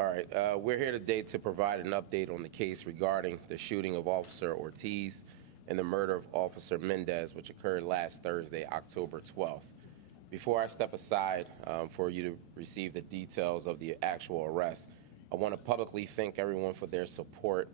All right, we're here today to provide an update on the case regarding the shooting of Officer Ortiz and the murder of Officer Mendez, which occurred last Thursday, October 12th. Before I step aside for you to receive the details of the actual arrest, I want to publicly thank everyone for their support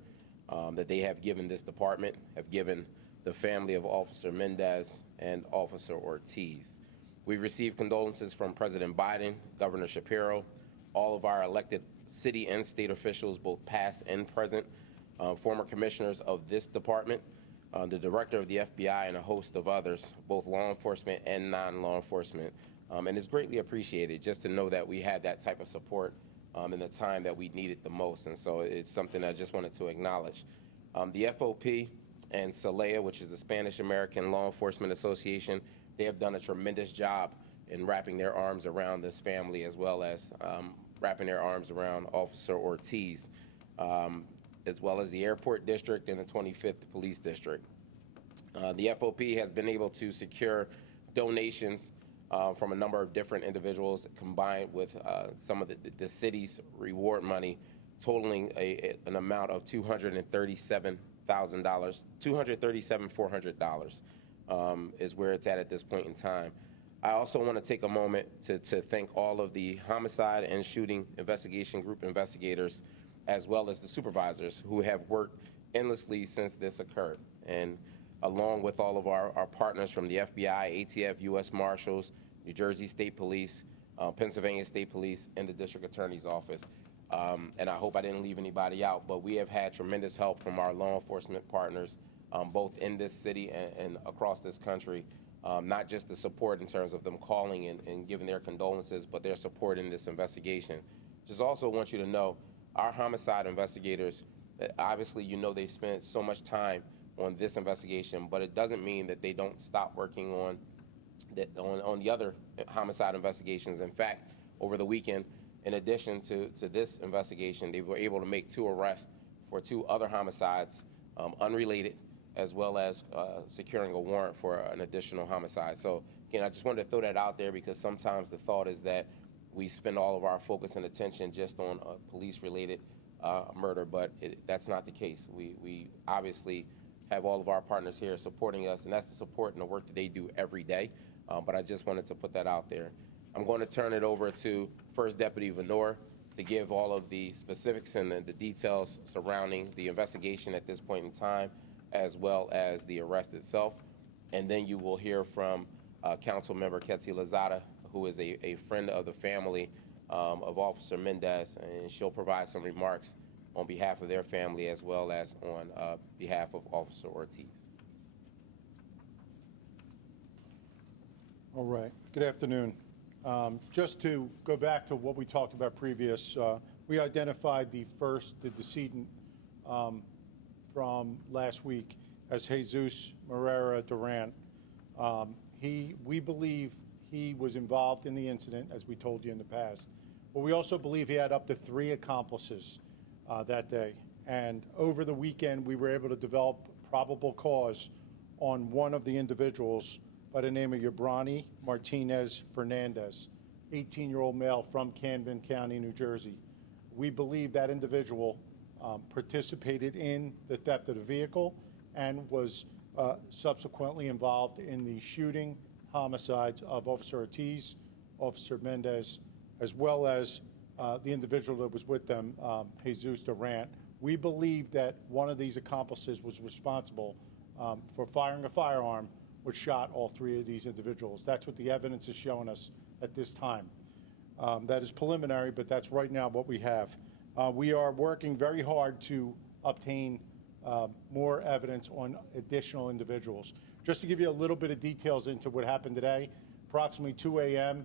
that they have given this department, have given the family of Officer Mendez and Officer Ortiz. We've received condolences from President Biden, Governor Shapiro, all of our elected city and state officials, both past and present, former commissioners of this department, the director of the FBI, and a host of others, both law enforcement and non-law enforcement. And it's greatly appreciated just to know that we had that type of support in the time that we needed the most. And so it's something I just wanted to acknowledge. The FOP and SALEA, which is the Spanish American Law Enforcement Association, they have done a tremendous job in wrapping their arms around this family, as well as wrapping their arms around Officer Ortiz, as well as the Airport District and the 25th Police District. The FOP has been able to secure donations from a number of different individuals, combined with some of the city's reward money, totaling an amount of $237,000, $237,400 is where it's at this point in time. I also want to take a moment to thank all of the homicide and shooting investigation group investigators, as well as the supervisors who have worked endlessly since this occurred, and along with all of our partners from the FBI, ATF, U.S. Marshals, New Jersey State Police, Pennsylvania State Police, and the District Attorney's Office. And I hope I didn't leave anybody out, but we have had tremendous help from our law enforcement partners, both in this city and across this country. Not just the support in terms of them calling and giving their condolences, but their support in this investigation. Just also want you to know, our homicide investigators, obviously you know they spent so much time on this investigation, but it doesn't mean that they don't stop working on the other homicide investigations. In fact, over the weekend, in addition to this investigation, they were able to make 2 arrests for 2 other homicides, unrelated, as well as securing a warrant for an additional homicide. So again, I just wanted to throw that out there, because sometimes the thought is that we spend all of our focus and attention just on a police-related murder, but that's not the case. We obviously have all of our partners here supporting us, and that's the support and the work that they do every day. But I just wanted to put that out there. I'm going to turn it over to First Deputy Venor to give all of the specifics and the details surrounding the investigation at this point in time, as well as the arrest itself. And then you will hear from Council Member Ketsi Lozada, who is a friend of the family of Officer Mendez, and she'll provide some remarks on behalf of their family, as well as on behalf of Officer Ortiz. All right, good afternoon. Just to go back to what we talked about previous, we identified the decedent from last week as Jesus Morera Durant. We believe he was involved in the incident, as we told you in the past, but we also believe he had up to 3 accomplices that day. And over the weekend, we were able to develop probable cause on one of the individuals by the name of Yabrani Martinez Fernandez, 18-year-old male from Camden County, New Jersey. We believe that individual participated in the theft of the vehicle and was subsequently involved in the shooting homicides of Officer Ortiz, Officer Mendez, as well as the individual that was with them, Jesus Durant. We believe that one of these accomplices was responsible for firing a firearm which shot all 3 of these individuals. That's what the evidence is showing us at this time. That is preliminary, but that's right now what we have. We are working very hard to obtain more evidence on additional individuals. Just to give you a little bit of details into what happened today, approximately 2 a.m.,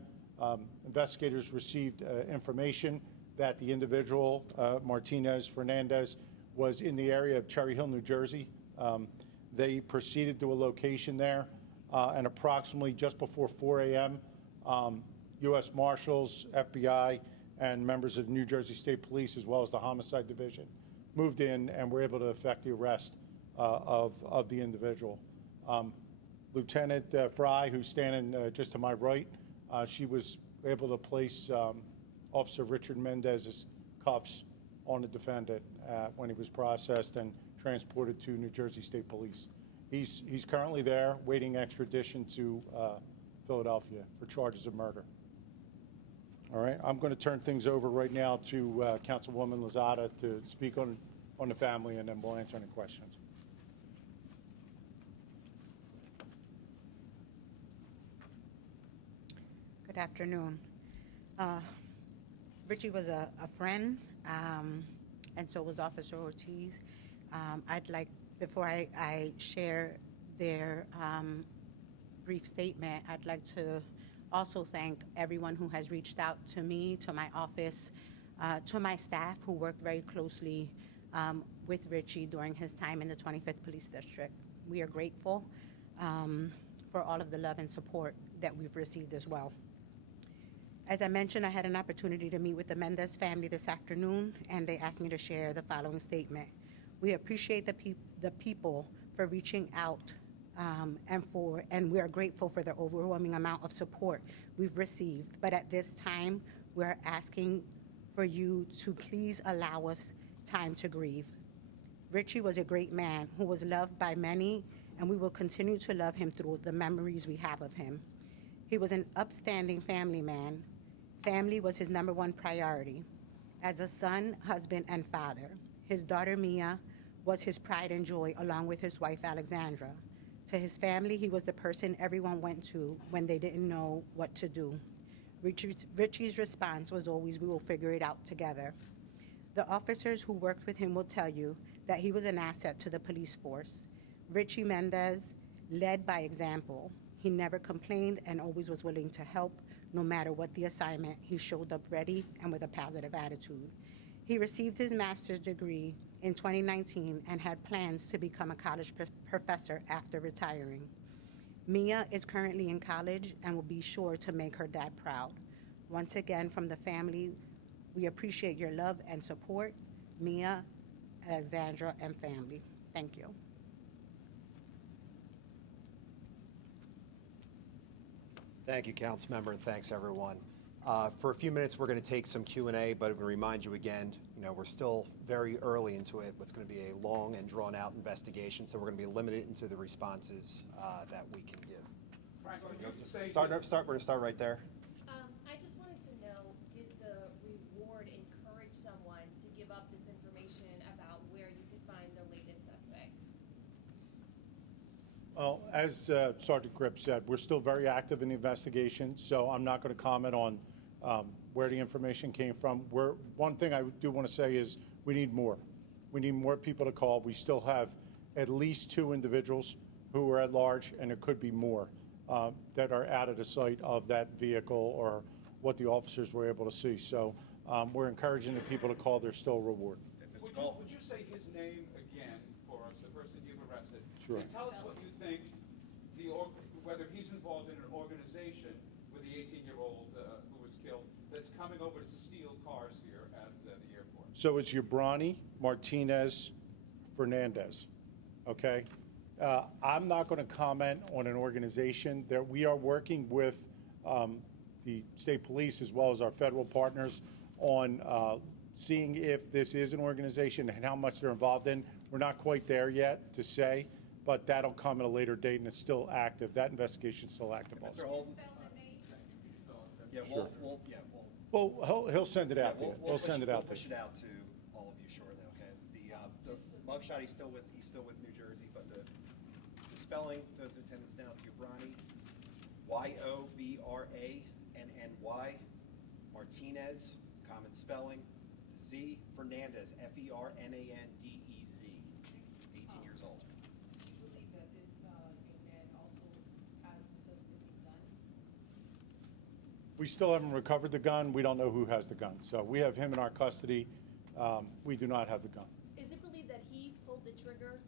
investigators received information that the individual, Martinez Fernandez, was in the area of Cherry Hill, New Jersey. They proceeded to a location there, and approximately just before 4 a.m., U.S. Marshals, FBI, and members of New Jersey State Police, as well as the Homicide Division, moved in and were able to effect the arrest of the individual. Lieutenant Fry, who's standing just to my right, she was able to place Officer Richard Mendez's cuffs on the defendant when he was processed and transported to New Jersey State Police. He's currently there waiting extradition to Philadelphia for charges of murder. All right, I'm going to turn things over right now to Councilwoman Lozada to speak on the family, and then we'll answer any questions. Good afternoon. Richie was a friend, and so was Officer Ortiz. I'd like, before I share their brief statement, I'd like to also thank everyone who has reached out to me, to my office, to my staff who worked very closely with Richie during his time in the 25th Police District. We are grateful for all of the love and support that we've received as well. As I mentioned, I had an opportunity to meet with the Mendez family this afternoon, and they asked me to share the following statement. We appreciate the people for reaching out, and we are grateful for the overwhelming amount of support we've received. But at this time, we're asking for you to please allow us time to grieve. Richie was a great man who was loved by many, and we will continue to love him through the memories we have of him. He was an upstanding family man. Family was his #1 priority. As a son, husband, and father, his daughter Mia was his pride and joy, along with his wife Alexandra. To his family, he was the person everyone went to when they didn't know what to do. Richie's response was always, "We will figure it out together." The officers who worked with him will tell you that he was an asset to the police force. Richie Mendez led by example. He never complained and always was willing to help. No matter what the assignment, he showed up ready and with a positive attitude. He received his master's degree in 2019 and had plans to become a college professor after retiring. Mia is currently in college and will be sure to make her dad proud. Once again, from the family, we appreciate your love and support. Mia, Alexandra, and family. Thank you. Thank you, Councilmember, and thanks, everyone. For a few minutes, we're going to take some Q&A, but I'm going to remind you again, we're still very early into it. It's going to be a long and drawn-out investigation, so we're going to be limited into the responses that we can give. Frank, We're can you say- going to start right there. I just wanted to know, did the reward encourage someone to give up this information about where you could find the latest suspect? Well, as Sergeant Cribb said, we're still very active in the investigation, so I'm not going to comment on where the information came from. One thing I do want to say is we need more. We need more people to call. We still have at least 2 individuals who are at large, and there could be more that are out of the sight of that vehicle or what the officers were able to see. So we're encouraging the people to call. There's still a reward. Would you say his name again for us, the person you've arrested? Sure. And tell us what you think, whether he's involved in an organization with the 18-year-old who was killed that's coming over to steal cars here at the airport. So it's Yabrani, Martinez, Fernandez, okay? I'm not going to comment on an organization. That we are working with the state police as well as our federal partners on seeing if this is an organization and how much they're involved in. We're not quite there yet to say, but that'll come at a later date, and it's still active. That investigation's still active also. Mr. Holden? Yeah, Sure. we'll Well, he'll send it out there. He'll send it out there. We'll push it out to all of you shortly, okay? The mugshot, he's still with New Jersey, but the spelling, those in attendance now, it's Yobrani, Yobrannny, Martinez, common spelling, Z, Fernandez, Fernandez, 18 years old. Do you believe that this young man also has the missing gun? We still haven't recovered the gun. We don't know who has the gun. So we have him in our custody. We do not have the gun. Is it believed that he pulled the trigger?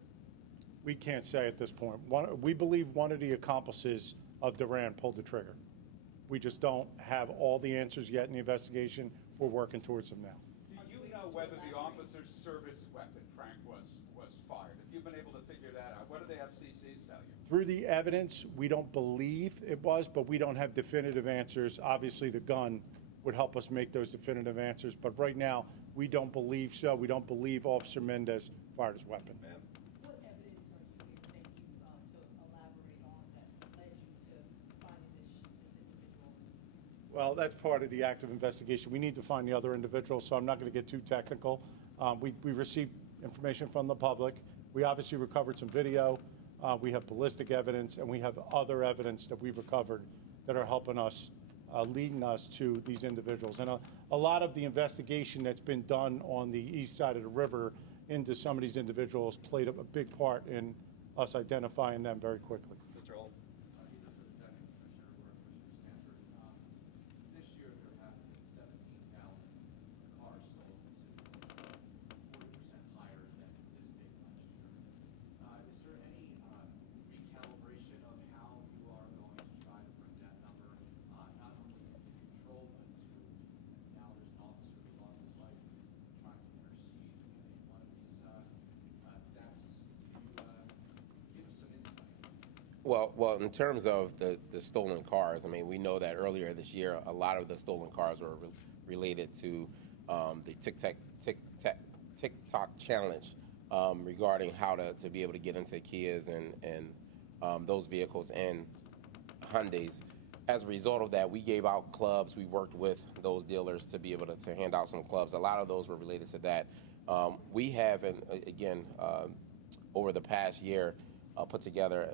We can't say at this point. We believe one of the accomplices of Duran pulled the trigger. We just don't have all the answers yet in the investigation. We're working towards them now. Do you know whether the officer's service weapon, Frank, was fired? If you've been able to figure that out, what do the FCCs tell you? Through the evidence, we don't believe it was, but we don't have definitive answers. Obviously, the gun would help us make those definitive answers, but right now, We don't believe so. We don't believe Officer Mendez fired his weapon. What evidence are you thinking to elaborate on that led you to finding this individual? Well, that's part of the active investigation. We need to find the other individuals, so I'm not going to get too technical. We received information from the public. We obviously recovered some video. We have ballistic evidence, and we have other evidence that we've recovered that are helping us, leading us to these individuals. And a lot of the investigation that's been done on the east side of the river into some of these individuals played a big part in us identifying them very quickly. Mr. Holt? Either for the Deputy Commissioner or Commissioner Stanford. This year, there have been 17,000 cars stolen in the city, 40% higher than this date last year. Is there any recalibration of how you are going to try to bring that number not only into control, but to now there's an officer who lost his life trying to intercede in one of these deaths? Can you give us some insight? Well, in terms of the stolen cars, I mean, we know that earlier this year, a lot of the stolen cars were related to the TikTok challenge regarding how to be able to get into Kias and those vehicles and Hyundais. As a result of that, we gave out clubs. We worked with those dealers to be able to hand out some clubs. A lot of those were related to that. We have, and again, over the past year, put together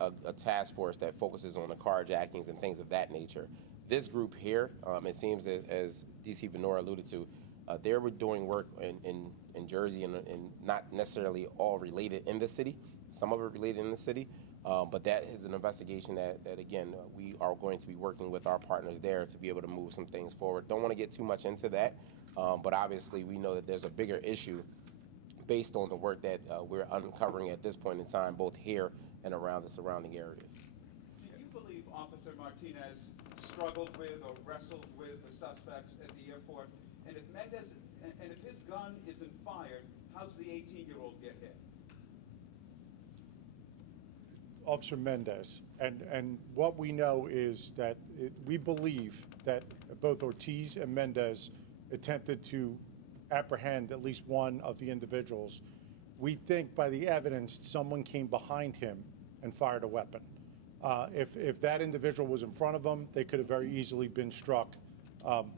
a task force that focuses on the carjackings and things of that nature. This group here, it seems that, as DC Venora alluded to, they were doing work in Jersey and not necessarily all related in the city. Some of it related in the city, but that is an investigation that again, we are going to be working with our partners there to be able to move some things forward. Don't want to get too much into that, but obviously we know that there's a bigger issue based on the work that we're uncovering at this point in time, both here and around the surrounding areas. Do you believe Officer Martinez struggled with or wrestled with the suspects at the airport? And if Mendes, and if his gun isn't fired, how's the 18-year-old get hit? Officer Mendez. And what we know is that we believe that both Ortiz and Mendez attempted to apprehend at least one of the individuals. We think by the evidence, someone came behind him and fired a weapon. If that individual was in front of them, they could have very easily been struck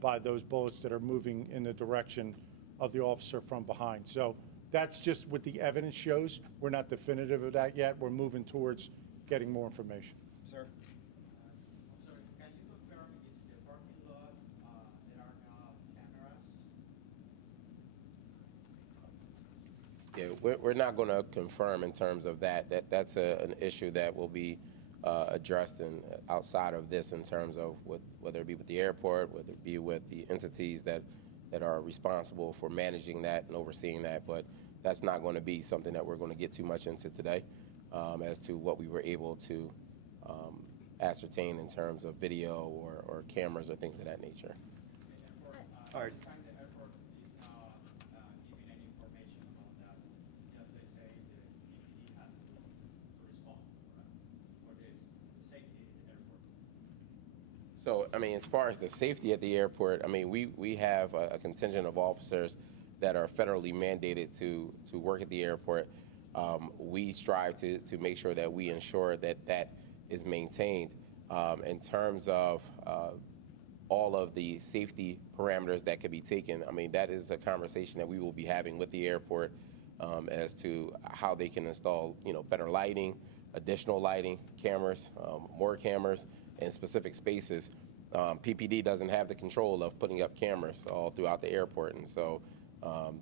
by those bullets that are moving in the direction of the officer from behind. So that's just what the evidence shows. We're not definitive of that yet. We're moving towards getting more information. Sir? Sir, can you confirm it's the parking lot that are now cameras? Yeah, we're not going to confirm in terms of that. That's an issue that will be addressed outside of this in terms of whether it be with the airport, whether it be with the entities that are responsible for managing that and overseeing that. But that's not going to be something that we're going to get too much into today as to what we were able to ascertain in terms of video or cameras or things of that nature. All right. Time the airport is now giving any information about that. Just they say the PPD has to respond for this safety at the airport. So, I mean, as far as the safety at the airport, I mean, we have a contingent of officers that are federally mandated to work at the airport. We strive to make sure that we ensure that is maintained. In terms of all of the safety parameters that could be taken, I mean, that is a conversation that we will be having with the airport as to how they can install, better lighting, additional lighting, cameras, more cameras in specific spaces. PPD doesn't have the control of putting up cameras all throughout the airport, and so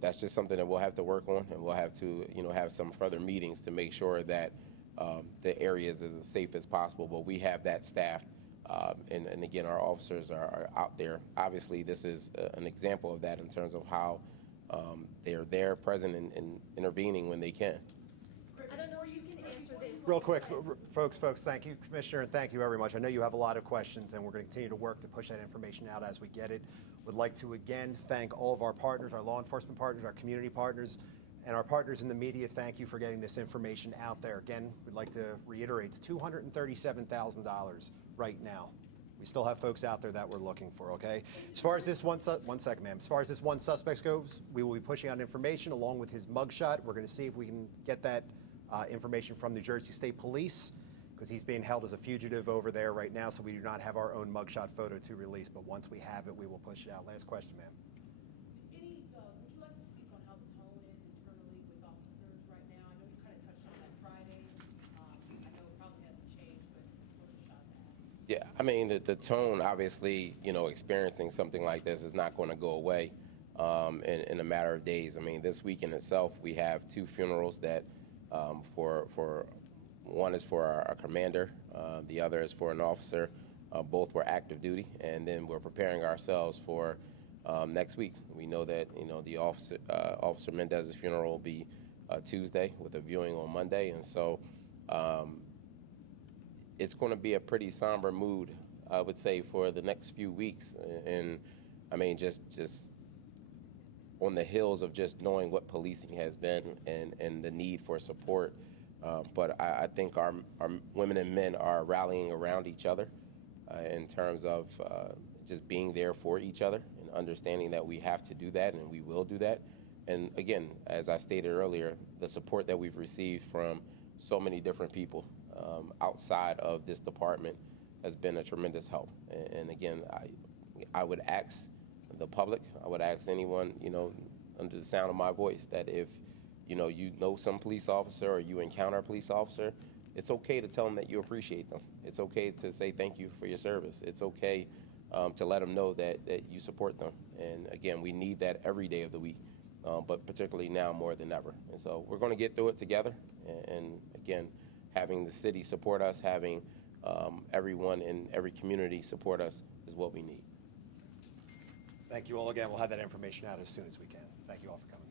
that's just something that we'll have to work on, and we'll have to, have some further meetings to make sure that the areas is as safe as possible. But we have that staffed, and again, our officers are out there. Obviously, this is an example of that in terms of how they're there, present, and intervening when they can. I don't know if you can answer this. Real quick, folks, thank you, Commissioner, and thank you very much. I know you have a lot of questions, and we're going to continue to work to push that information out as we get it. Would like to again thank all of our partners, our law enforcement partners, our community partners, and our partners in the media. Thank you for getting this information out there. Again, we'd like to reiterate, it's $237,000 right now. We We still have folks out there that we're looking for, okay? As far as this one second, ma'am. As far as this one suspect goes, we will be pushing out information along with his mugshot. We're going to see if we can get that information from New Jersey State Police, because he's being held as a fugitive over there right now, so we do not have our own mugshot photo to release. But once we have it, we will push it out. Last question, ma'am. Would you like to speak on how the tone is internally with officers right now? I know you kind of touched on that Friday. I know it probably hasn't changed, but what are the shots asked? Yeah, I mean, the tone, obviously, experiencing something like this is not going to go away in a matter of days. I mean, this week in itself, we have 2 funerals that for one is for our commander, the other is for an officer. Both were active duty, and then we're preparing ourselves for next week. We know that the Officer Mendez's funeral will be Tuesday with a viewing on Monday, and so it's going to be a pretty somber mood, I would say, for the next few weeks. And I mean, just on the heels of just knowing what policing has been and the need for support. But I think our women and men are rallying around each other in terms of just being there for each other and understanding that we have to do that and we will do that. And again, as I stated earlier, the support that we've received from so many different people outside of this department has been a tremendous help. And again, I would ask the public, I would ask anyone, under the sound of my voice, that if you know some police officer or you encounter a police officer, it's okay to tell them that you appreciate them. It's okay to say thank you for your service. It's okay to let them know that you support them. And again, we need that every day of the week, but particularly now more than ever. And so we're going to get through it together. And again, having the city support us, having everyone in every community support us is what we need. Thank you all again. We'll have that information out as soon as we can. Thank you all for coming.